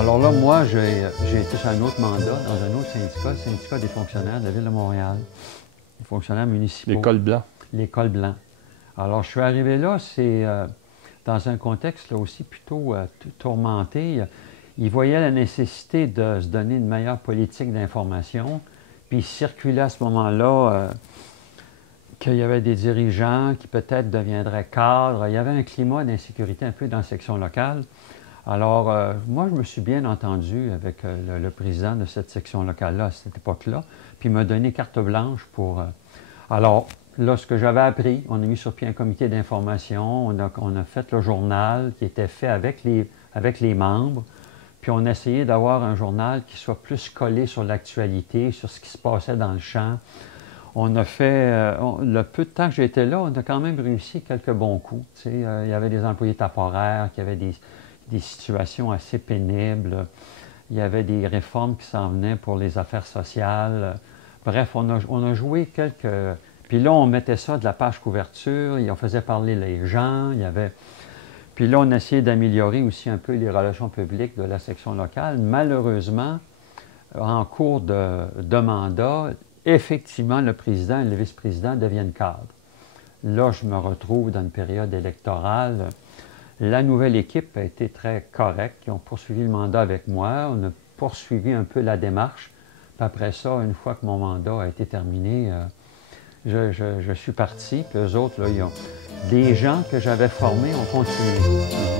Alors là, moi, j'ai été sur un autre mandat, dans un autre syndicat, le syndicat des fonctionnaires de la Ville de Montréal, les fonctionnaires municipaux. Les cols blancs. Les cols blancs. Alors, je suis arrivé là, c'est dans un contexte là aussi plutôt tourmenté. Ils voyaient la nécessité de se donner une meilleure politique d'information, puis ils circulaient à ce moment-là qu'il y avait des dirigeants qui peut-être deviendraient cadres. Il y avait un climat d'insécurité un peu dans la section locale. Alors, moi, je me suis bien entendu avec le président de cette section locale-là à cette époque-là, puis il m'a donné carte blanche pour... Alors, là, ce que j'avais appris, on a mis sur pied un comité d'information, on a fait le journal qui était fait avec les membres, puis on a essayé d'avoir un journal qui soit plus collé sur l'actualité, sur ce qui se passait dans le champ. On a fait, le peu de temps que j'étais là, on a quand même réussi quelques bons coups. Il y avait des employés temporaires qui avaient des situations assez pénibles. Il y avait des réformes qui s'en venaient pour les affaires sociales. Bref, on a joué quelques... Puis là, on mettait ça de la page couverture, et on faisait parler les gens, il y avait... Puis là, on essayait d'améliorer aussi un peu les relations publiques de la section locale. Malheureusement, en cours de mandat, effectivement, le président et le vice-président deviennent cadres. Là, je me retrouve dans une période électorale. La nouvelle équipe a été très correcte. Ils ont poursuivi le mandat avec moi. On a poursuivi un peu la démarche. Puis après ça, une fois que mon mandat a été terminé, je suis parti. Puis eux autres, là, des gens que j'avais formés ont continué.